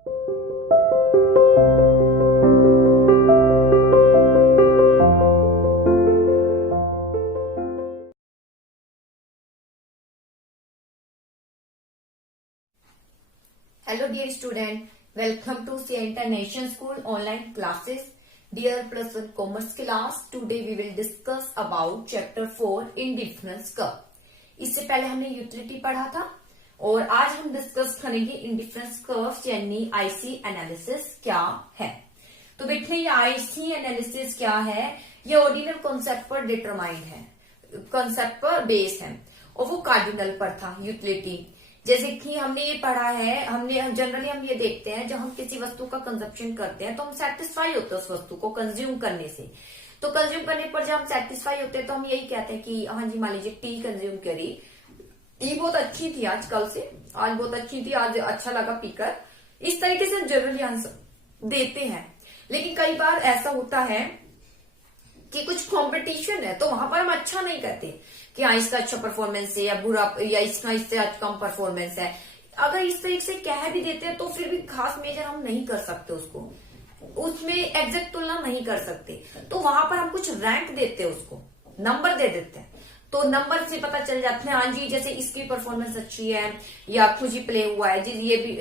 Hello dear student, welcome to C International School online classes. Dear plus one commerce class, today we will discuss about chapter 4 indifference curve. इससे पहले हमने utility पढ़ा था और आज हम डिस्कस करेंगे इंडिफरेंस कर्व यानी आईसी एनालिसिस क्या है। तो देखिए ये आईसी एनालिसिस क्या है, ये ऑर्डिनल कॉन्सेप्ट पर डिटरमाइंड है, कॉन्सेप्ट पर बेस है और वो कार्डिनल पर था यूटिलिटी। जैसे कि हमने ये पढ़ा है, हमने जनरली हम ये देखते हैं जब हम किसी वस्तु का कंजप्शन करते हैं तो हम सेटिस्फाई होते हैं उस वस्तु को कंज्यूम करने से। तो कंज्यूम करने पर जब हम सेटिस्फाई होते हैं तो हम यही कहते हैं कि हाँ जी मान लीजिए टी कंज्यूम करी, टी बहुत अच्छी थी आज कल से, आज बहुत अच्छी थी, आज अच्छा लगा पीकर। इस तरीके से जनरली आंसर देते हैं। लेकिन कई बार ऐसा होता है कि कुछ कंपटीशन है तो वहां पर हम अच्छा नहीं करते कि हाँ इसका अच्छा परफॉर्मेंस है या बुरा, या इसका इससे कम परफॉर्मेंस है। अगर इस तरीके से कह भी देते हैं तो फिर भी खास मेजर हम नहीं कर सकते, उसको उसमें एग्जैक्ट तुलना नहीं कर सकते। तो वहां पर हम कुछ रैंक देते हैं, उसको नंबर दे देते हैं। तो नंबर से पता चल जाता है हाँ जी जैसे इसकी परफॉर्मेंस अच्छी है या खुद ही प्ले हुआ है, ये भी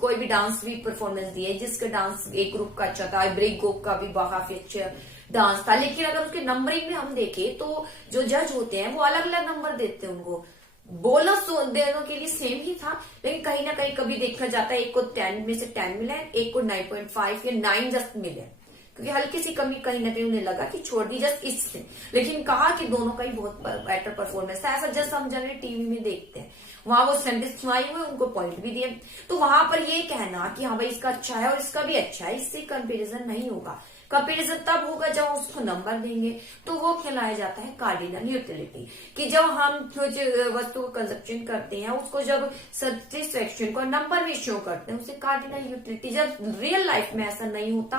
कोई भी डांस भी परफॉर्मेंस दी है, जिसका डांस एक ग्रुप का अच्छा था, ब्रेक ग्रुप का भी काफी अच्छा डांस था। लेकिन अगर उसके नंबरिंग में हम देखें तो जो जज होते हैं वो अलग अलग नंबर देते हैं उनको। बोनस दोनों के लिए सेम ही था, लेकिन कहीं ना कहीं कभी देखा जाता है एक को 10 में से 10 मिला है, एक को 9.5 या 9 जस्ट मिले, क्योंकि हल्की सी कमी कहीं ना कहीं उन्हें लगा कि छोड़ दी जस्ट इससे। लेकिन कहा कि दोनों का ही बहुत बेटर परफॉर्मेंस था। ऐसा जस्ट हम जनरली टीवी में देखते हैं, वहां वो सेटिस्फाई हुए, उनको पॉइंट भी दिए। तो वहां पर ये कहना कि हाँ भाई इसका अच्छा है और इसका भी अच्छा है, इससे कंपेरिजन नहीं होगा। कंपेरिजन तब होगा जब उसको नंबर देंगे। तो वो खिलाया जाता है कार्डिनल यूटिलिटी, कि जब हम वस्तु को कंजप्शन करते हैं उसको जब सेटिस्फेक्शन को नंबर में शो करते हैं उसे कार्डिनल यूटिलिटी। जब रियल लाइफ में ऐसा नहीं होता,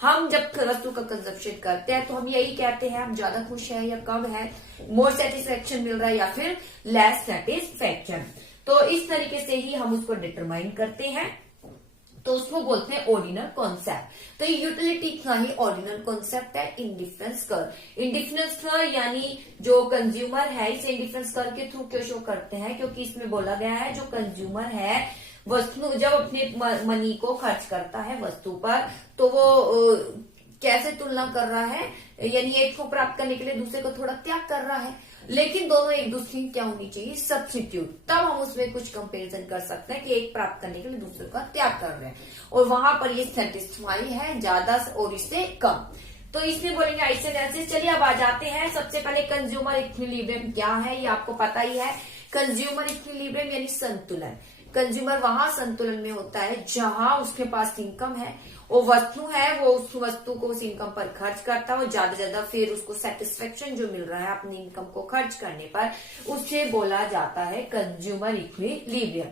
हम जब वस्तु का कंजप्शन करते हैं तो हम यही कहते हैं हम ज्यादा खुश है या कम है, मोर सेटिस्फेक्शन मिल रहा है या फिर लेस सेटिस्फेक्शन। तो इस तरीके से ही हम उसको डिटरमाइन करते हैं, तो उसको बोलते हैं ऑर्डिनल कॉन्सेप्ट। तो यूटिलिटी का ही ऑर्डिनल कॉन्सेप्ट है इंडिफरेंस कर्व। इंडिफरेंस कर्व यानी जो कंज्यूमर है इसे इंडिफरेंस कर्व के थ्रू क्यों शो करते हैं, क्योंकि इसमें बोला गया है जो कंज्यूमर है वस्तु जब अपने मनी को खर्च करता है वस्तु पर तो वो कैसे तुलना कर रहा है, यानी एक को प्राप्त करने के लिए दूसरे को थोड़ा त्याग कर रहा है। लेकिन दोनों एक दूसरे की क्या होनी चाहिए, सब्स्टिट्यूट। तब हम उसमें कुछ कंपैरिजन कर सकते हैं कि एक प्राप्त करने के लिए दूसरे का त्याग कर रहे हैं और वहां पर ये सेटिस्फाई है ज्यादा और इससे कम। तो इसलिए बोलेंगे आईसी एनालिसिस। चलिए अब आ जाते हैं। सबसे पहले कंज्यूमर इक्विलिब्रियम क्या है ये आपको पता ही है। कंज्यूमर इक्विलिब्रियम यानी संतुलन। कंज्यूमर वहां संतुलन में होता है जहां उसके पास इनकम है, वो वस्तु है, वो उस वस्तु को उस इनकम पर खर्च करता है, वो ज्यादा ज्यादा फिर उसको सेटिस्फेक्शन जो मिल रहा है अपनी इनकम को खर्च करने पर, उसे बोला जाता है कंज्यूमर इक्विलिब्रियम।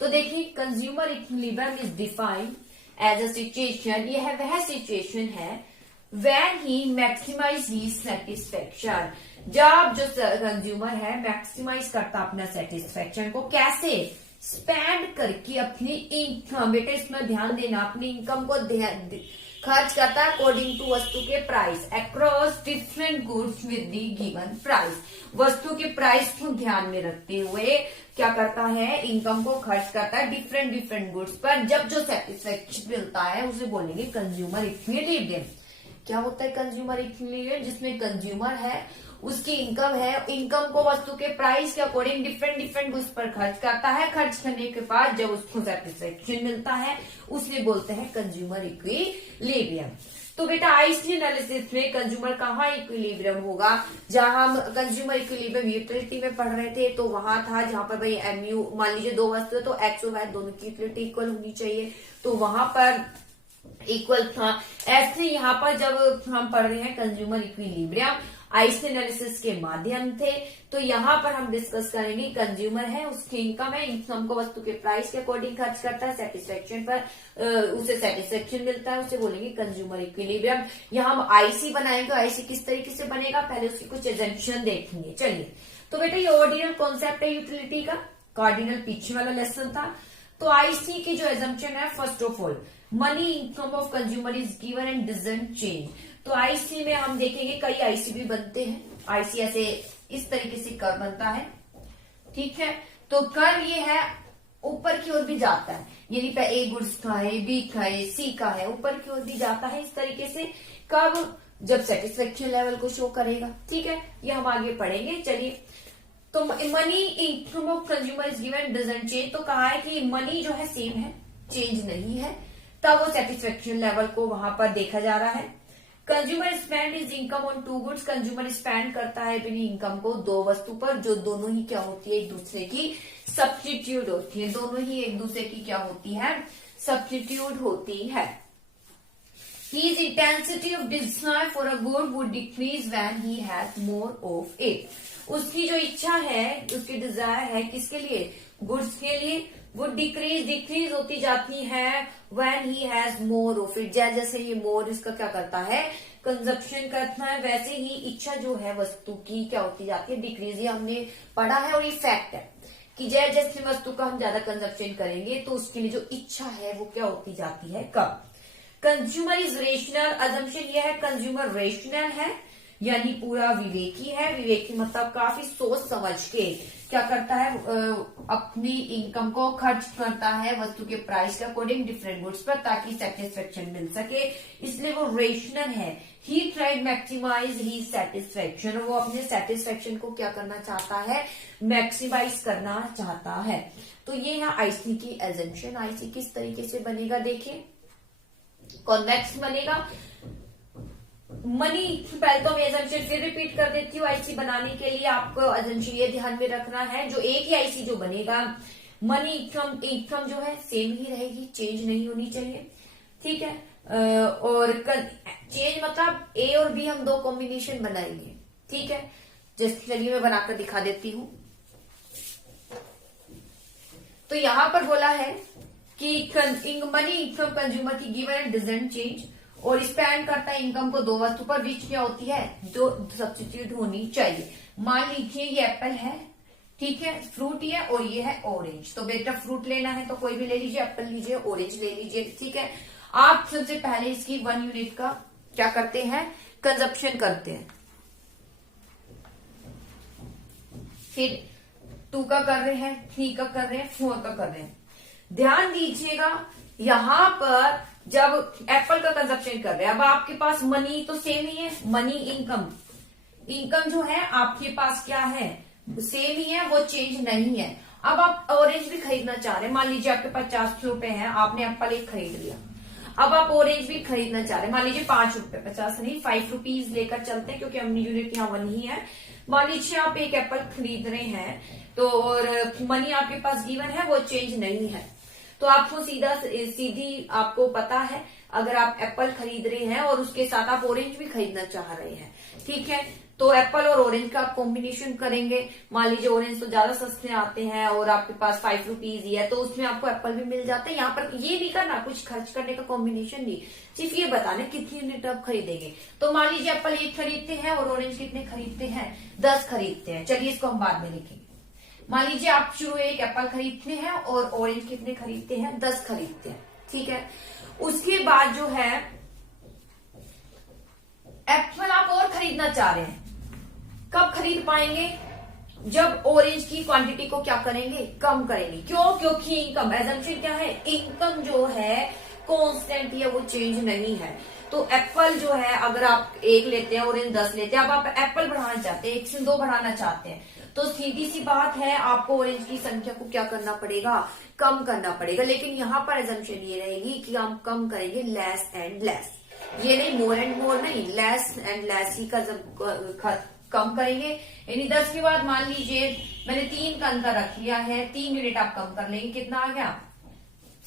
तो देखिए consumer equilibrium is defined as a situation, यह वह सिचुएशन है when he maximize his satisfaction, जब जो कंज्यूमर है मैक्सिमाइज करता अपना सेटिस्फेक्शन को, कैसे, स्पेंड करके अपनी इनकम, बेटा इसमें ध्यान देना, अपनी इनकम को खर्च करता है अकॉर्डिंग टू वस्तु के price across different goods with the given price. वस्तु के प्राइस को ध्यान में रखते हुए क्या करता है, इनकम को खर्च करता है डिफरेंट गुड्स पर। जब जो सेटिस्फेक्शन मिलता है उसे बोलेंगे कंज्यूमर इक्विलिब्रियम। क्या होता है कंज्यूमर इक्विलिब्रियम, जिसमें कंज्यूमर है, उसकी इनकम है, इनकम को वस्तु के प्राइस के अकॉर्डिंग डिफरेंट गुड्स पर खर्च करता है, खर्च करने के बाद जब उसको सेटिस्फेक्शन मिलता है उसे बोलते हैं कंज्यूमर इक्विलिब्रियम। तो बेटा आईसी एनालिसिस में कंज्यूमर कहाँ इक्विलिब्रियम होगा, जहां हम कंज्यूमर इक्विलिब्रियम यूटिलिटी में पढ़ रहे थे तो वहां था जहां पर भाई एमयू, मान लीजिए दो वस्तु है तो एक्स और वाई दोनों की यूटिलिटी इक्वल होनी चाहिए, तो वहां पर इक्वल था। ऐसे यहाँ पर जब हम पढ़ रहे हैं कंज्यूमर इक्विलिब्रियम आईसी एनालिसिस के माध्यम थे, तो यहाँ पर हम डिस्कस करेंगे कंज्यूमर है, उसकी इनकम है, इनकम को वस्तु के प्राइस के अकॉर्डिंग खर्च करता है, सेटिस्फेक्शन पर उसे सेटिस्फेक्शन मिलता है, उसे बोलेंगे कंज्यूमर इक्विलिब्रियम। यहाँ हम आईसी बनाएंगे। आईसी किस तरीके से बनेगा, पहले उसकी कुछ एजम्पशन देखेंगे। चलिए तो बेटा ये ऑर्डिनल कॉन्सेप्ट है यूटिलिटी का, कार्डिनल पीछे वाला लेसन था। तो आईसी की जो एजम्पशन है, first of all money income of consumer is given and doesn't change. तो आईसी में हम देखेंगे कई आईसी भी बनते हैं। आईसी ऐसे इस तरीके से कर बनता है, ठीक है। तो कर ये है ऊपर की ओर भी जाता है, यानी पे ए गुड्स का है, बी का है, सी का है, ऊपर की ओर भी जाता है इस तरीके से। कब? जब सेटिस्फेक्शन लेवल को शो करेगा, ठीक है। ये हम आगे पढ़ेंगे, चलिए। तो money income of consumer is given doesn't change, तो कहा है कि मनी जो है सेम है, चेंज नहीं है, तब वो सेटिस्फेक्शन लेवल को वहां पर देखा जा रहा है। Consumer spend is income on two goods, consumer spend करता है अपनी इनकम को दो वस्तु पर, जो दोनों ही क्या होती है, एक दूसरे की सब्स्टिट्यूट होती है। दोनों ही एक दूसरे की क्या होती है, सब्स्टिट्यूट होती है। His intensity of desire for a good would decrease when he has more of it. उसकी जो इच्छा है, उसकी डिजायर है किसके लिए, गुड्स के लिए, वो डिक्रीज होती जाती है when he has more of it। जैसे ये मोर इसका क्या करता है, कंजप्शन करता है, वैसे ही इच्छा जो है वस्तु की क्या होती जाती है, डिक्रीज। ये हमने पढ़ा है और ये फैक्ट है कि जैसे वस्तु का हम ज्यादा कंजप्शन करेंगे तो उसके लिए जो इच्छा है वो क्या होती जाती है, कम। कंज्यूमर इज रेशनल, अजम्पशन ये है कंज्यूमर रेशनल है, यानी पूरा विवेकी है। विवेकी मतलब काफी सोच समझ के क्या करता है, अपनी इनकम को खर्च करता है वस्तु के प्राइस के अकॉर्डिंग डिफरेंट गुड्स पर, ताकि सेटिस्फेक्शन मिल सके, इसलिए वो रेशनल है। He tried maximise he satisfaction, वो अपने सेटिस्फेक्शन को क्या करना चाहता है, मैक्सिमाइज करना चाहता है। तो ये है आईसी की एजम्पशन। आईसी किस तरीके से बनेगा, देखिए। कॉन्वेक्स बनेगा मनी, पहले तो मैं एजम्पशन फिर रिपीट कर देती हूँ। आईसी बनाने के लिए आपको एजम्पशन ये ध्यान में रखना है, जो एक ही आईसी जो बनेगा, मनी इनकम जो है सेम ही रहेगी, चेंज नहीं होनी चाहिए, ठीक है। और चेंज मतलब ए और बी हम दो कॉम्बिनेशन बनाएंगे, ठीक है। जैसे चलिए मैं बनाकर दिखा देती हूँ। तो यहां पर बोला है कि मनी इनकम कंज्यूमर की गिवन एंड डजंट चेंज, और स्पेंड करता है इनकम को दो वस्तु पर, विच क्या होती है, जो सब्स्टिट्यूट होनी चाहिए। मान लीजिए ये एप्पल है, ठीक है, फ्रूट ही है, और ये है ऑरेंज। तो बेटा फ्रूट लेना है तो कोई भी ले लीजिए, एप्पल लीजिए, ऑरेंज ले लीजिए, ठीक है। आप सबसे पहले इसकी 1 यूनिट का क्या करते हैं, कंजप्शन करते हैं, फिर 2 का कर रहे हैं, 3 का कर रहे हैं, 4 का कर रहे हैं। ध्यान दीजिएगा यहां पर जब एप्पल का कंजप्शन कर रहे हैं, अब आपके पास मनी तो सेम ही है, मनी इनकम जो है आपके पास क्या है, सेम ही है, वो चेंज नहीं है। अब आप ऑरेंज भी खरीदना चाह रहे हैं, मान लीजिए आपके पास 50 रुपए हैं, आपने एप्पल एक खरीद लिया। अब आप ऑरेंज भी खरीदना चाह रहे हैं, मान लीजिए 5 रुपए, 50 नहीं 5 रुपीज लेकर चलते हैं, क्योंकि हमने यूनिट यहाँ 1 ही है। मान लीजिए आप एक एप्पल खरीद रहे हैं, तो और मनी आपके पास गिवन है, वो चेंज नहीं है। तो आपको सीधी आपको पता है, अगर आप एप्पल खरीद रहे हैं और उसके साथ आप ऑरेंज भी खरीदना चाह रहे हैं, ठीक है, तो एप्पल और ऑरेंज का आप कॉम्बिनेशन करेंगे। मान लीजिए ऑरेंज तो ज्यादा सस्ते आते हैं और आपके पास 5 रुपीज ही है, तो उसमें आपको एप्पल भी मिल जाता है। यहाँ पर ये नहीं करना कुछ खर्च करने का कॉम्बिनेशन नहीं, सिर्फ ये बताना कितनी यूनिट आप खरीदेंगे। तो मान लीजिए एप्पल 1 खरीदते हैं और ऑरेंज कितने खरीदते हैं, 10 खरीदते हैं। चलिए इसको हम बाद में लिखेंगे। मान लीजिए आप शुरू एक एप्पल खरीदते हैं और ऑरेंज कितने खरीदते हैं, 10 खरीदते हैं, ठीक है। उसके बाद जो है एप्पल आप और खरीदना चाह रहे हैं, कब खरीद पाएंगे, जब ऑरेंज की क्वांटिटी को क्या करेंगे, कम करेंगे। क्यों, क्योंकि इनकम, एजम्पशन क्या है, इनकम जो है कांस्टेंट है, वो चेंज नहीं है। तो एप्पल जो है अगर आप 1 लेते हैं, ऑरेंज 10 लेते हैं, अब आप एप्पल बढ़ाना चाहते हैं, 1 से 2 बढ़ाना चाहते हैं, तो सीधी सी बात है आपको ऑरेंज की संख्या को क्या करना पड़ेगा, कम करना पड़ेगा। लेकिन यहाँ पर एजम्पशन ये रहेगी कि हम कम करेंगे लेस एंड लेस, ये नहीं मोर एंड मोर नहीं, लेस एंड लेस ही का जब कम करेंगे। यानी 10 के बाद मान लीजिए मैंने 3 का अंतर रख लिया है, 3 यूनिट आप कम कर लेंगे, कितना आ गया,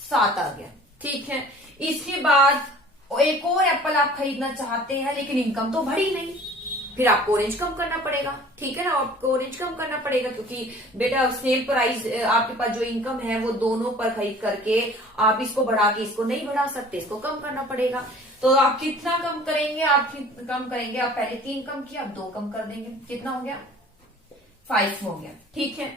7 आ गया, ठीक है। इसके बाद एक और एप्पल आप खरीदना चाहते हैं, लेकिन इनकम तो बढ़ी नहीं, फिर आपको ऑरेंज कम करना पड़ेगा, ठीक है ना, आपको ऑरेंज कम करना पड़ेगा, क्योंकि बेटा सेम प्राइस आपके पास जो इनकम है वो दोनों पर खरीद करके आप इसको बढ़ा के इसको नहीं बढ़ा सकते, इसको कम करना पड़ेगा। तो आप कितना कम करेंगे, आप पहले 3 कम किया, अब 2 कम कर देंगे, कितना हो गया, 5 हो गया, ठीक है।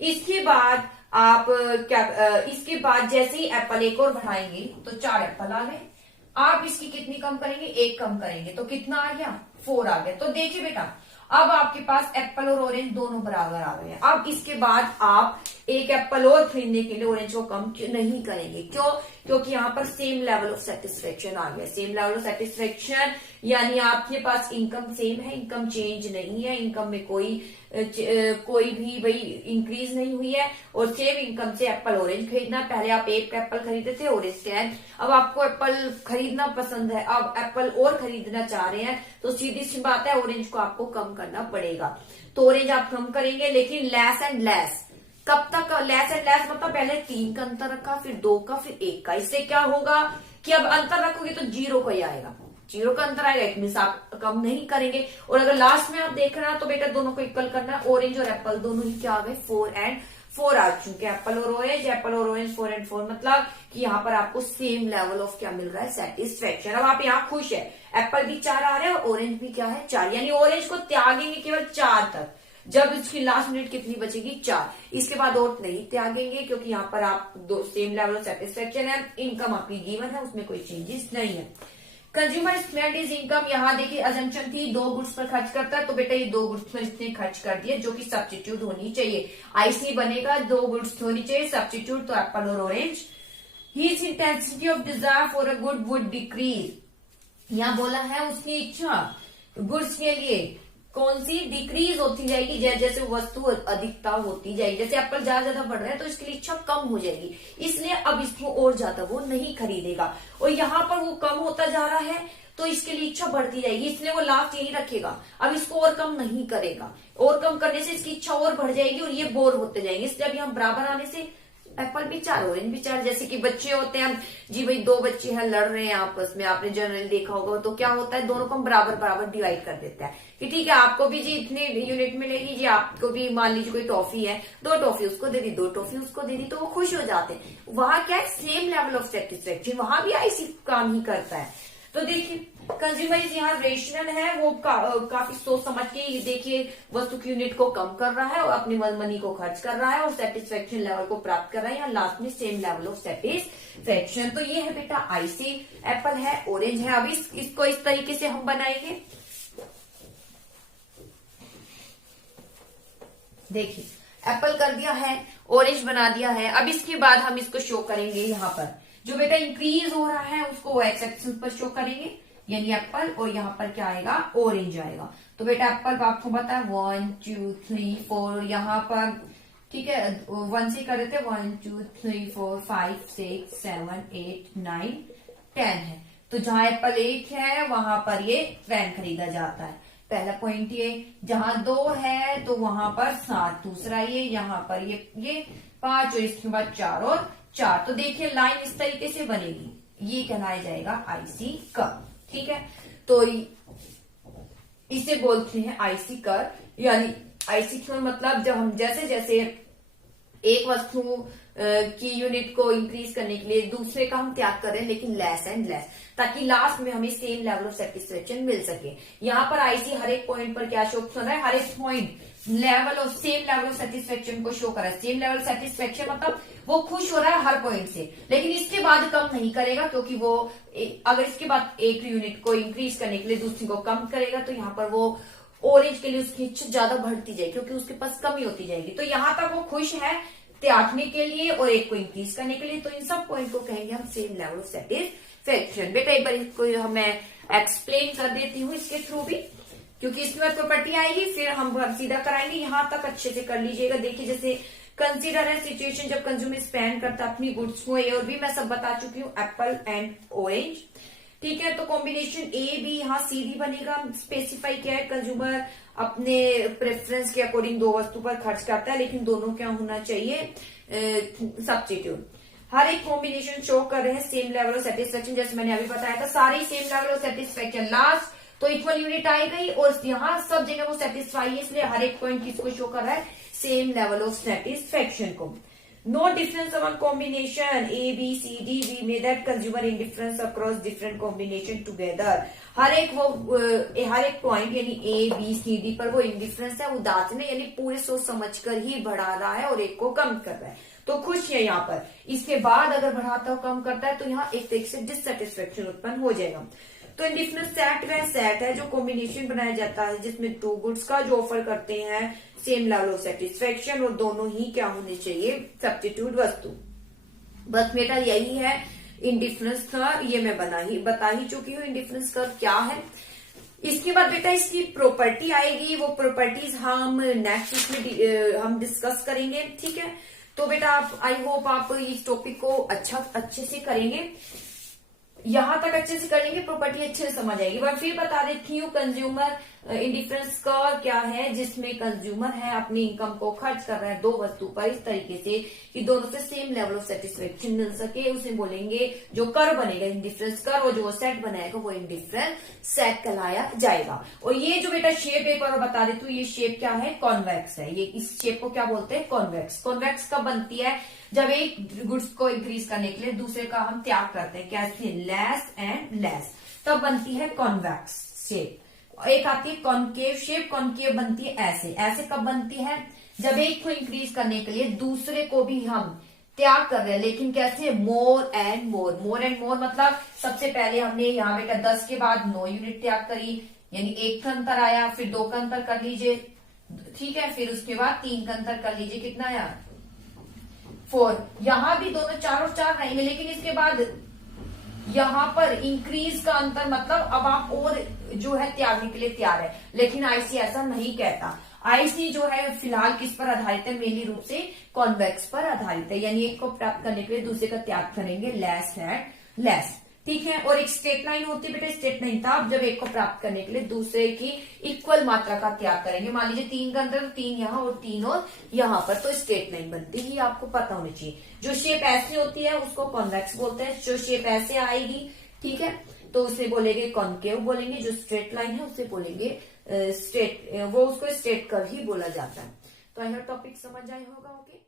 इसके बाद आप क्या इसके बाद जैसे ही एप्पल एक और बढ़ाएंगे तो 4 एप्पल आ गए। आप इसकी कितनी कम करेंगे, 1 कम करेंगे तो कितना आ गया, 4 आ गया। तो देखिए बेटा, अब आपके पास एप्पल और ऑरेंज दोनों बराबर आ गए हैं। अब इसके बाद आप एक एप्पल और खरीदने के लिए ऑरेंज को कम नहीं करेंगे। क्यों? क्योंकि यहाँ पर सेम लेवल ऑफ सेटिस्फेक्शन आ गया। सेम लेवल ऑफ सेटिस्फेक्शन यानी आपके पास इनकम सेम है, इनकम चेंज नहीं है, इनकम में कोई भी भाई इंक्रीज नहीं हुई है, और सेम इनकम से एप्पल ऑरेंज खरीदना। पहले आप एक एप्पल खरीदते थे, ऑरेंज 10, अब आपको एप्पल खरीदना पसंद है, अब एप्पल और खरीदना चाह रहे हैं, तो सीधी सी बात है ऑरेंज को आपको कम करना पड़ेगा। तो ऑरेंज आप कम करेंगे, लेकिन लेस एंड लेस। कब तक लेस एंड लेस? मतलब पहले 3 का अंतर रखा, फिर 2 का, फिर 1 का। इससे क्या होगा कि अब अंतर रखोगे तो 0 का ही आएगा, 0 का अंतर आएगा, इट मींस आप कम नहीं करेंगे। और अगर लास्ट में आप देख रहे हैं तो बेटा दोनों को इक्वल करना है। ऑरेंज और एप्पल दोनों ही क्या आ गए, 4 एंड 4 आ चुके। एप्पल और ऑरेंज, एप्पल और ऑरेंज 4 एंड 4, मतलब कि यहाँ पर आपको सेम लेवल ऑफ क्या मिल रहा है, सेटिस्फेक्शन। अब आप यहाँ खुश है, एप्पल भी 4 आ रहे हैं और ऑरेंज भी क्या है, 4, यानी ऑरेंज को त्यागेंगे केवल 4 तक, जब इसकी लास्ट मिनट कितनी बचेगी, 4। इसके बाद और नहीं त्यागेंगे, क्योंकि यहाँ पर आप दो सेम लेवल ऑफ सेटिस्फेक्शन है, इनकम आपकी गिवन है, उसमें कोई चेंजेस नहीं है। कंज्यूमर स्पेंड इज इनकम, यहाँ देखिए अजम्पशन थी 2 गुड्स पर खर्च करता है, तो बेटा ये 2 गुड्स पर इसने खर्च कर दिए, जो कि सब्स्टिट्यूट होनी चाहिए। आईसी बनेगा, 2 गुड्स होनी चाहिए, सब्स्टिट्यूट तो एप्पल और orange. His intensity of desire for a good would decrease, यहाँ बोला है उसकी इच्छा गुड्स के लिए कौन सी डिक्रीज होती जाएगी, जैसे जैसे वस्तु अधिकता होती जाएगी। जैसे एप्पल ज्यादा बढ़ रहा है तो इसके लिए इच्छा कम हो जाएगी, इसलिए अब इसको और ज्यादा वो नहीं खरीदेगा। और यहाँ पर वो कम होता जा रहा है तो इसके लिए इच्छा बढ़ती जाएगी, इसलिए वो लास्ट यही रखेगा, अब इसको और कम नहीं करेगा। और कम करने से इसकी इच्छा और बढ़ जाएगी और ये बोर होते जाएंगे, इसलिए अब यहाँ बराबर आने से एप्पल भी 4 ऑरेंज भी 4। जैसे कि बच्चे होते हैं, जी भाई 2 बच्चे हैं लड़ रहे हैं आपस में, आपने जनरली देखा होगा, तो क्या होता है दोनों को हम बराबर बराबर डिवाइड कर देता है कि ठीक है आपको भी जी इतने यूनिट मिलेगी, जी आपको भी मान लीजिए कोई टॉफी है, 2 टॉफी उसको दे दी, 2 टॉफी उसको दे दी, तो वो खुश हो जाते हैं। वहां क्या है, सेम लेवल ऑफ सेटिस्फेक्शन, वहां भी ऐसी काम ही करता है। तो देखिए कंज्यूमर यहाँ रेशनल है, वो काफी सोच समझ के देखिए वस्तु की यूनिट को कम कर रहा है और अपनी मनी को खर्च कर रहा है और सेटिस्फेक्शन लेवल को प्राप्त कर रहा है। यहाँ लास्ट में सेम लेवल ऑफ सेटिस्फेक्शन। तो ये है बेटा आईसी, एप्पल है, ऑरेंज है। अब इसको इस तरीके से हम बनाएंगे, देखिए एप्पल कर दिया है, ऑरेंज बना दिया है। अब इसके बाद हम इसको शो करेंगे, यहाँ पर जो बेटा इंक्रीज हो रहा है उसको एक्स एक्सिस पर शो करेंगे, यानी एप्पल, और यहाँ पर क्या आएगा, ऑरेंज आएगा। तो बेटा एप्पल आपको पता है 1 2 3 4, यहाँ पर ठीक है 1 से कर रहे थे, 1 2 3 4 5 6 7 8 9 10 है। तो जहां एप्पल 1 है वहां पर ये 10 खरीदा जाता है, पहला पॉइंट ये। जहां 2 है तो वहां पर 7, दूसरा ये, यहाँ पर ये 5 और इसके बाद 4 और 4। तो देखिए लाइन इस तरीके से बनेगी, ये कहलाया जाएगा आईसी कर्व, ठीक है। तो इसे बोलते हैं आईसी कर्व, यानी आईसी कर्व मतलब जब हम जैसे जैसे एक वस्तु की यूनिट को इंक्रीज करने के लिए दूसरे का हम त्याग कर रहे हैं, लेकिन लेस एंड लेस, ताकि लास्ट में हमें सेम लेवल ऑफ सेटिस्फेक्शन मिल सके। यहाँ पर आईसी हर एक पॉइंट पर क्या शो कर रहा है, हर एक point level of same level of satisfaction को शो कर रहा है। सेम लेवल सेटिस्फेक्शन मतलब वो खुश हो रहा है हर पॉइंट से, लेकिन इसके बाद कम नहीं करेगा, क्योंकि वो अगर इसके बाद एक यूनिट को इंक्रीज करने के लिए दूसरी को कम करेगा तो यहाँ पर वो ऑरेंज के लिए उसकी इच्छा ज्यादा बढ़ती जाएगी, क्योंकि उसके पास कमी होती जाएगी। तो यहाँ तक वो खुश है त्यागने के लिए और एक को इंक्रीज करने के लिए, तो इन सब पॉइंट को कहेंगे हम सेम लेवल ऑफ सेटिस्फेक्शन। बेटा एक बार इसको मैं एक्सप्लेन कर देती हूँ इसके थ्रू भी, क्योंकि इसके बाद प्रॉपर्टी आएगी, फिर हम सीधा कराएंगे। यहाँ तक अच्छे से कर लीजिएगा। देखिए जैसे कंसीडर है सिचुएशन जब कंज्यूमर स्पेंड करता है अपनी गुड्स को, ए और बी मैं सब बता चुकी हूँ, एप्पल एंड ऑरेंज, ठीक है। तो कॉम्बिनेशन ए बी, यहाँ सी डी बनेगा। स्पेसिफाई क्या है, कंज्यूमर अपने प्रेफरेंस के अकॉर्डिंग 2 वस्तु पर खर्च करता है, लेकिन दोनों क्या होना चाहिए, सब्स्टिट्यूट। हर एक कॉम्बिनेशन शो कर रहे हैं सेम लेवल ऑफ सेटिस्फेक्शन, जैसे मैंने अभी बताया था, सारे same level of satisfaction. Last तो इक्वल यूनिट आई गई और यहाँ सब जगह वो सेटिस्फाई है, इसलिए हर एक पॉइंट किसको शो कर रहा है, सेम लेवल ऑफ सेटिस्फेक्शन को। No difference among combination A B C D we may that consumer indifference across different combination together. हर एक पॉइंट यानी ए बी सी डी पर वो इंडिफरेंस है, उदासीन है, यानी पूरे सोच समझ कर ही बढ़ा रहा है और एक को कम कर रहा है। तो खुश है यहाँ पर। इसके बाद अगर बढ़ाता हुआ कम करता है तो यहाँ एक तरीके से डिससेटिस्फेक्शन उत्पन्न हो जाएगा। तो इंडिफिनिट सेट वह सेट है जो कॉम्बिनेशन बनाया जाता है जिसमें टू गुड्स का जो ऑफर करते हैं सेम लेवल ऑफ सेटिस्फेक्शन और दोनों ही क्या होने चाहिए, सब्स्टिट्यूट वस्तु। बस बेटा यही है इंडिफरेंस था, ये मैं बता ही चुकी हूँ इंडिफरेंस कर्व क्या है। इसके बाद बेटा इसकी प्रॉपर्टी आएगी, वो प्रॉपर्टीज हम नेक्स्ट इसमें हम डिस्कस करेंगे, ठीक है। तो बेटा आप आई होप आप इस टॉपिक को अच्छे से करेंगे, यहां तक अच्छे से कर लेंगे, प्रॉपर्टी अच्छे से समझ आएगी। मैं फिर बता देती हूँ कंज्यूमर इंडिफरेंस कर्व क्या है, जिसमें कंज्यूमर है अपनी इनकम को खर्च कर रहा है दो वस्तु पर इस तरीके से कि दोनों से सेम लेवल ऑफ सेटिस्फेक्शन मिल सके, उसे बोलेंगे जो कर्व बनेगा इंडिफरेंस कर्व, और जो सेट बनाएगा वो इंडिफरेंस सेट कहलाया जाएगा। और ये जो बेटा शेप एक बार बता देती हूँ, ये शेप क्या है, कॉन्वेक्स है। ये इस शेप को क्या बोलते हैं, कॉन्वेक्स। कॉन्वेक्स कब बनती है, जब एक गुड्स को इंक्रीज करने के लिए दूसरे का हम त्याग करते हैं, कैसे, लेस एंड लेस, तब बनती है कॉन्वेक्स शेप। एक आती है कॉनकेव शेप, कॉनकेव बनती है ऐसे। ऐसे कब बनती है, जब एक को इंक्रीज करने के लिए दूसरे को भी हम त्याग कर रहे हैं, लेकिन कैसे, more and more. More and more मतलब सबसे पहले हमने यहाँ बेटा 10 के बाद 9 यूनिट त्याग करी, यानी 1 का अंतर आया, फिर 2 का अंतर कर लीजिए, ठीक है, फिर उसके बाद 3 का अंतर कर लीजिए, कितना आया, 4। यहां भी दोनों 4 और 4 रहेंगे, लेकिन इसके बाद यहां पर इंक्रीज का अंतर मतलब अब आप और जो है त्यागने के लिए तैयार है, लेकिन आईसी ऐसा नहीं कहता। आईसी जो है फिलहाल किस पर आधारित है, मेनली रूप से कॉन्वेक्स पर आधारित है, यानी एक को प्राप्त करने के लिए दूसरे का त्याग करेंगे, लेस है लेस, ठीक है। और एक स्ट्रेट लाइन होती है बेटा, स्ट्रेट लाइन था जब एक को प्राप्त करने के लिए दूसरे की इक्वल मात्रा का त्याग करेंगे। मान लीजिए 3 का अंतर, 3 यहाँ और 3 और यहाँ पर, तो स्ट्रेट लाइन बनती ही आपको पता होनी चाहिए। जो शेप ऐसी होती है उसको कॉन्वेक्स बोलते हैं, जो शेप ऐसे आएगी, ठीक है, तो उसे बोलेंगे कॉनकेव बोलेंगे। जो स्ट्रेट लाइन है उसे बोलेंगे स्ट्रेट, वो उसको स्ट्रेट कर्व ही बोला जाता है। तो आई होप टॉपिक समझ आए होगा। ओके।